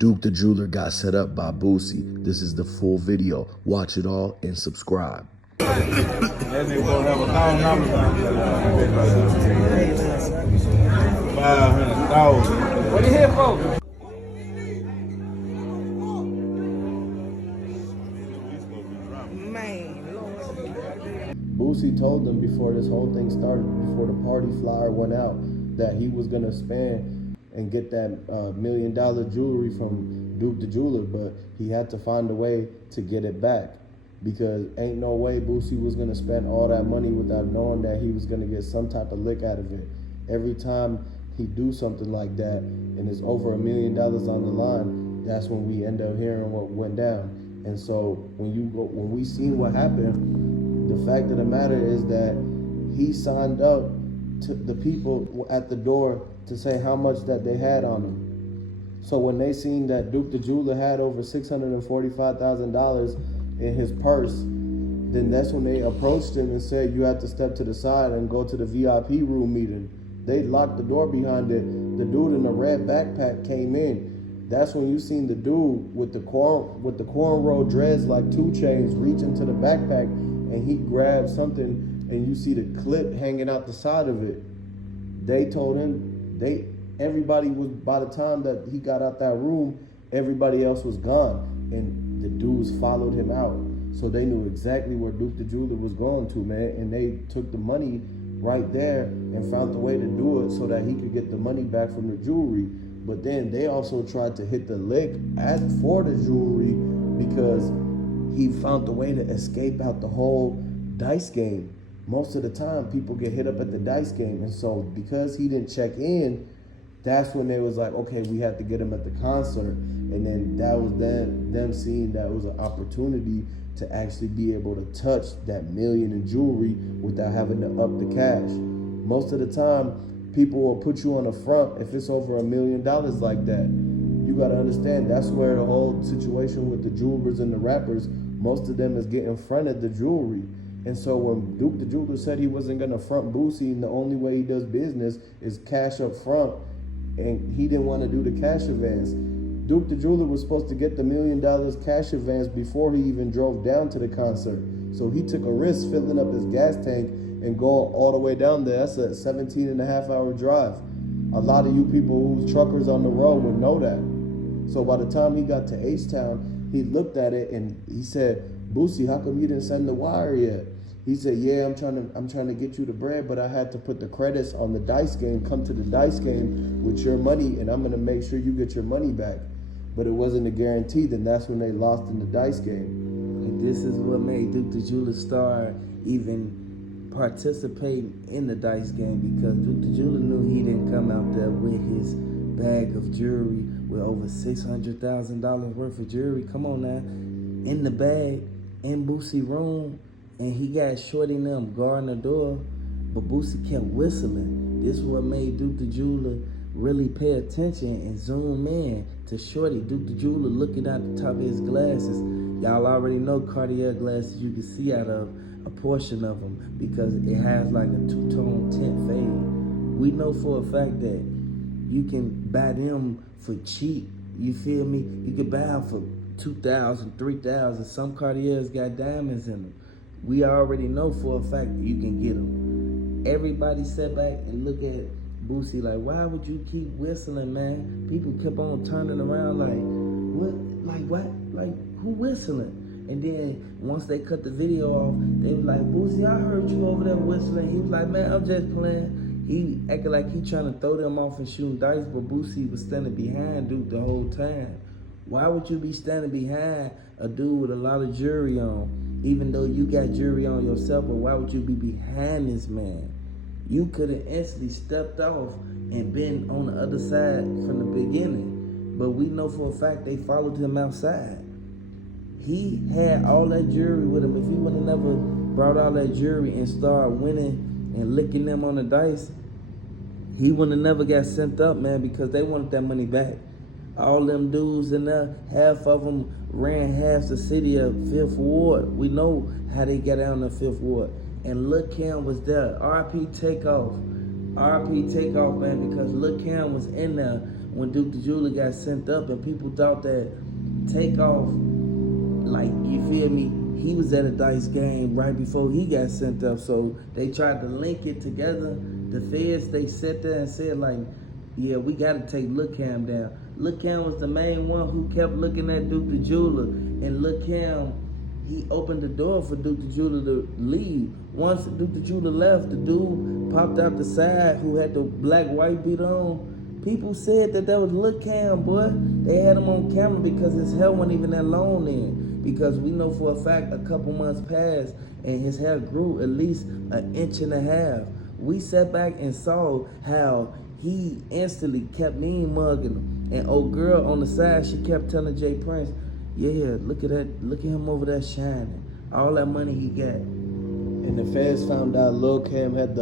Duke the Jeweler got set up by Boosie. This is the full video. Watch it all and subscribe. That nigga gonna have $500,000. What are you here for? Boosie told them before this whole thing started, before the party flyer went out, that he was gonna spend and get that $1 million jewelry from Duke the Jeweler, but he had to find a way to get it back, because ain't no way Boosie was gonna spend all that money without knowing that he was gonna get some type of lick out of it. Every time he do something like that and it's over $1 million on the line, that's when we end up hearing what went down. And so when we seen what happened, the fact of the matter is that he signed up to the people at the door to say how much that they had on him. So when they seen that Duke the Jeweler had over $645,000 in his purse, then that's when they approached him and said, you have to step to the side and go to the VIP room meeting. They locked the door behind it. The dude in the red backpack came in. That's when you seen the dude with the cornrow dreads like 2 Chainz reach into the backpack, and he grabbed something, and you see the clip hanging out the side of it. They told him, everybody was, by the time that he got out that room, everybody else was gone, and the dudes followed him out. So they knew exactly where Duke the Jeweler was going to, man, and they took the money right there and found a way to do it so that he could get the money back from the jewelry. But then they also tried to hit the lick for the jewelry, because he found a way to escape out the whole dice game. Most of the time, people get hit up at the dice game. And so because he didn't check in, that's when they was like, okay, we have to get him at the concert. And then that was them seeing that it was an opportunity to actually be able to touch that $1 million in jewelry without having to up the cash. Most of the time, people will put you on the front if it's over $1 million like that. You gotta understand, that's where the whole situation with the jewelers and the rappers, most of them is getting fronted the jewelry. And so when Duke the Jeweler said he wasn't gonna front Boosie, and the only way he does business is cash up front, and he didn't want to do the cash advance. Duke the Jeweler was supposed to get the $1 million cash advance before he even drove down to the concert. So he took a risk filling up his gas tank and going all the way down there. That's a 17.5-hour drive. A lot of you people who's truckers on the road would know that. So by the time he got to H-Town, he looked at it and he said, Boosie, how come you didn't send the wire yet? He said, yeah, I'm trying to get you the bread, but I had to put the credits on the dice game. Come to the dice game with your money, and I'm gonna make sure you get your money back. But it wasn't a guarantee. Then that's when they lost in the dice game. And this is what made Duke the Jeweler start even participating in the dice game, because Duke the Jeweler knew he didn't come out there with his bag of jewelry with over $600,000 worth of jewelry. Come on now, in the bag, in Boosie room, and he got Shorty and them guarding the door, but Boosie kept whistling. This is what made Duke the Jeweler really pay attention and zoom in to Shorty. Duke the Jeweler looking at the top of his glasses. Y'all already know Cartier glasses, you can see out of a portion of them because it has like a 2-tone tint fade. We know for a fact that you can buy them for cheap. You feel me? You can buy them for $2,000, $3,000. Some Cartiers got diamonds in them. We already know for a fact that you can get them. Everybody sat back and look at Boosie like, why would you keep whistling, man? People kept on turning around like, what? Like what? Like, who whistling? And then once they cut the video off, they was like, Boosie, I heard you over there whistling. He was like, man, I'm just playing. He acted like he trying to throw them off and shooting dice, but Boosie was standing behind Duke the whole time. Why would you be standing behind a dude with a lot of jewelry on, even though you got jewelry on yourself? But why would you be behind this man? You could have instantly stepped off and been on the other side from the beginning. But we know for a fact they followed him outside. He had all that jewelry with him. If he would have never brought all that jewelry and started winning and licking them on the dice, he would have never got sent up, man, because they wanted that money back. All them dudes in there, half of them ran half the city of 5th Ward. We know how they got down to 5th Ward. And Lil' Kim was there. RP Takeoff. RP Takeoff, man, because Lil' Kim was in there when Duke the Jeweler got sent up, and people thought that Takeoff, like, you feel me, he was at a dice game right before he got sent up, so they tried to link it together. The feds, they sat there and said, like, yeah, we got to take Lil' Cam down. Lil' Cam was the main one who kept looking at Duke the Jeweler, and Lil' Cam, he opened the door for Duke the Jeweler to leave. Once Duke the Jeweler left, the dude popped out the side who had the black-white beat on. People said that was Lil' Cam, boy. They had him on camera because his hair wasn't even that long then. Because we know for a fact a couple months passed and his hair grew at least 1.5 inches. We sat back and saw how he instantly kept mean mugging him. And old girl on the side, she kept telling J Prince, yeah, look at him over there shining. All that money he got. And the feds found out Lil' Cam had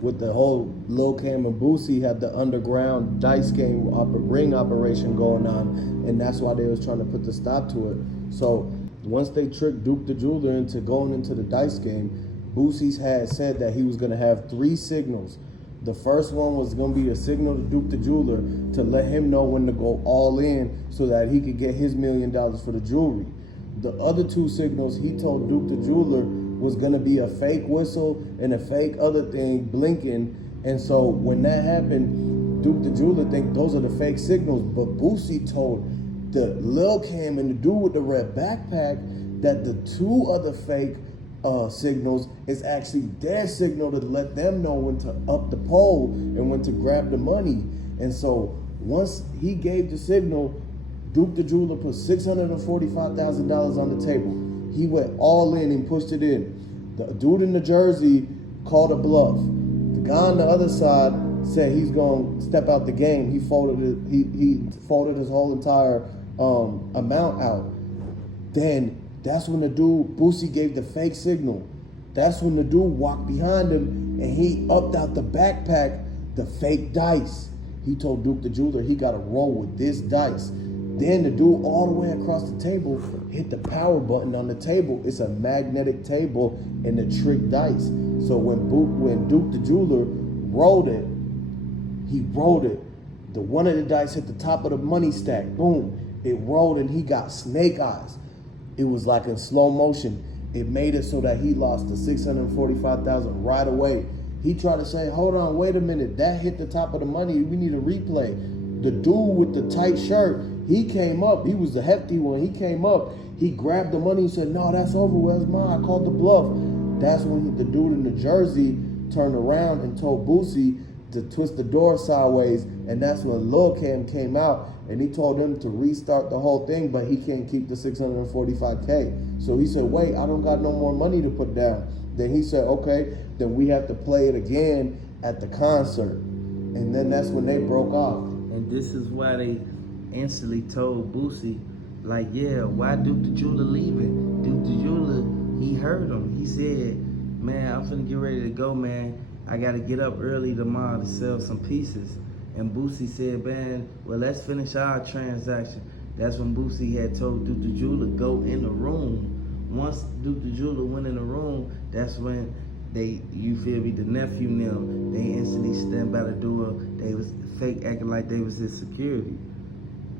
with the whole Lil' Cam and Boosie had the underground dice game ring operation going on, and that's why they was trying to put the stop to it. So once they tricked Duke the Jeweler into going into the dice game, Boosie had said that he was gonna have 3 signals. The first one was gonna be a signal to Duke the Jeweler to let him know when to go all in so that he could get his $1 million for the jewelry. The other 2 signals he told Duke the Jeweler was gonna be a fake whistle and a fake other thing blinking. And so when that happened, Duke the Jeweler think those are the fake signals. But Boosie told the Lil' Cam and the dude with the red backpack that the 2 other fake signals is actually their signal to let them know when to up the pole and when to grab the money. And so once he gave the signal, Duke the Jeweler put $645,000 on the table. He went all in and pushed it in. The dude in the jersey called a bluff. The guy on the other side said he's going to step out the game. He folded it. He folded his whole entire amount out. Then that's when the dude, Boosie, gave the fake signal. That's when the dude walked behind him and he upped out the backpack, the fake dice. He told Duke the Jeweler he got to roll with this dice. Then the dude all the way across the table hit the power button on the table. It's a magnetic table and the trick dice. So when Duke the Jeweler rolled it, he rolled it. The one of the dice hit the top of the money stack. Boom. It rolled and he got snake eyes. It was like in slow motion. It made it so that he lost the $645,000 right away. He tried to say, hold on, wait a minute. That hit the top of the money. We need a replay. The dude with the tight shirt, he came up. He was the hefty one. He came up. He grabbed the money and said, no, that's over. Where's mine? I called the bluff. That's when the dude in the jersey turned around and told Boosie to twist the door sideways. And that's when Lil' Cam came out and he told him to restart the whole thing, but he can't keep the $645K. So he said, wait, I don't got no more money to put down. Then he said, okay, then we have to play it again at the concert. And then that's when they broke off. And this is why they instantly told Boosie, like, yeah, why Duke the Jeweler leaving? Duke the Jeweler, he heard him. He said, man, I'm finna get ready to go, man. I gotta get up early tomorrow to sell some pieces. And Boosie said, man, well, let's finish our transaction. That's when Boosie had told Duke the Jeweler, go in the room. Once Duke the Jeweler went in the room, that's when they, you feel me, the nephew and them, they instantly stand by the door. They was fake acting like they was his security.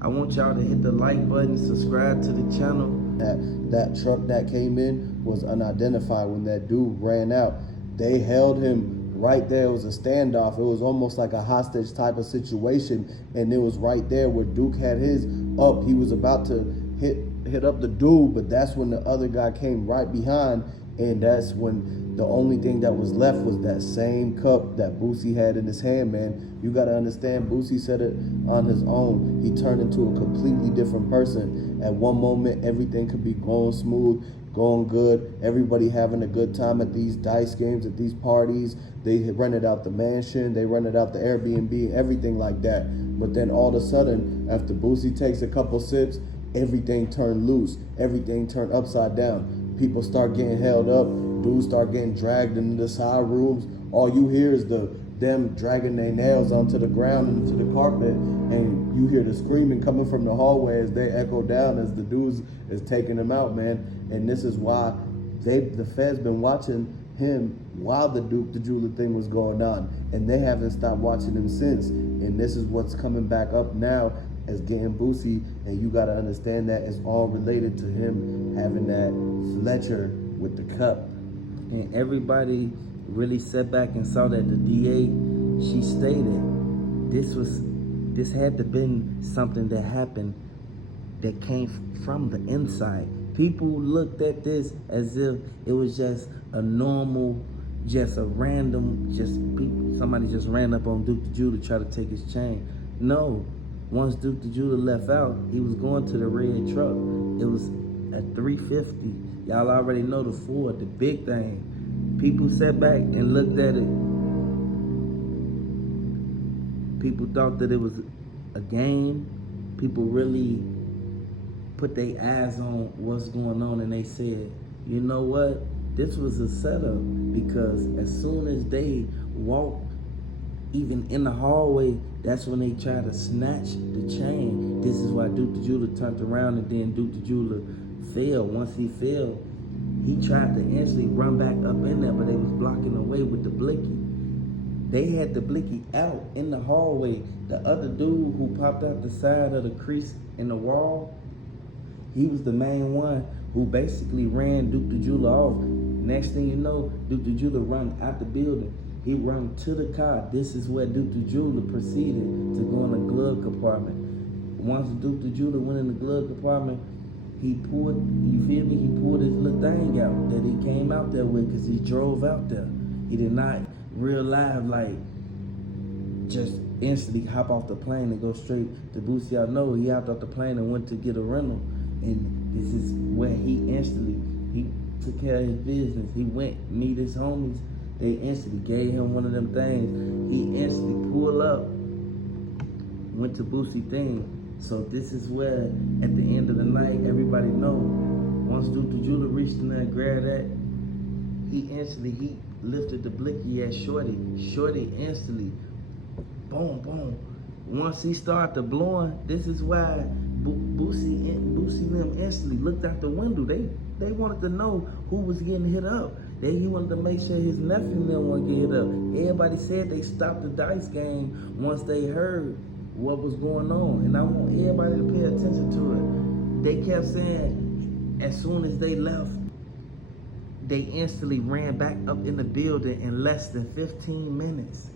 I want y'all to hit the like button, subscribe to the channel. That truck that came in was unidentified when that dude ran out. They held him right there. It was a standoff. It was almost like a hostage type of situation. And it was right there where Duke had his up. He was about to hit up the dude, but that's when the other guy came right behind. And that's when the only thing that was left was that same cup that Boosie had in his hand, man. You got to understand, Boosie said it on his own. He turned into a completely different person. At one moment, everything could be going smooth, going good. Everybody having a good time at these dice games, at these parties. They rented out the mansion. They rented out the Airbnb, everything like that. But then all of a sudden, after Boosie takes a couple sips, everything turned loose. Everything turned upside down. People start getting held up. Dudes start getting dragged into the side rooms. All you hear is them dragging their nails onto the ground and into the carpet, and you hear the screaming coming from the hallway as they echo down as the dudes is taking them out, man. And this is why the Fed's been watching him while the Duke the Jeweler thing was going on, and they haven't stopped watching him since. And this is what's coming back up now as getting Boosie, and you gotta understand that it's all related to him having that Fletcher with the cup. And everybody really sat back and saw that the DA, she stated this had to been something that happened that came from the inside. People looked at this as if it was just a normal, just a random, somebody just ran up on Duke the Jeweler to try to take his chain. No, once Duke the Jeweler left out, he was going to the red truck. It was a 350. Y'all already know the Ford, the big thing. People sat back and looked at it. People thought that it was a game. People really put their eyes on what's going on, and they said, you know what? This was a setup, because as soon as they walked, even in the hallway, that's when they tried to snatch the chain. This is why Duke the Jeweler turned around, and then Duke the Jeweler fell. Once he fell, he tried to instantly run back up in there, but they was blocking the way with the blicky. They had the blicky out in the hallway. The other dude who popped out the side of the crease in the wall, he was the main one who basically ran Duke the Jeweler off. Next thing you know, Duke the Jeweler run out the building. He run to the car. This is where Duke the Jeweler proceeded to go in the glove compartment. Once Duke the Jeweler went in the glove compartment, he pulled, you feel me? He pulled his little thing out that he came out there with, because he drove out there. He did not real live, like, just instantly hop off the plane and go straight to Boosie. Y'all know he hopped off the plane and went to get a rental. And this is where he took care of his business. He went meet his homies. They instantly gave him one of them things. He instantly pulled up, went to Boosie thing. So this is where, at the end of the night, everybody know, once Duke the Jeweler reached in there and grabbed that, he lifted the blicky at Shorty. Shorty instantly, boom, boom. Once he started to blowing, this is why Boosie and them instantly looked out the window. They wanted to know who was getting hit up. He wanted to make sure his nephew didn't want to get hit up. Everybody said they stopped the dice game once they heard what was going on. And I want everybody to pay attention to it. They kept saying as soon as they left, they instantly ran back up in the building in less than 15 minutes.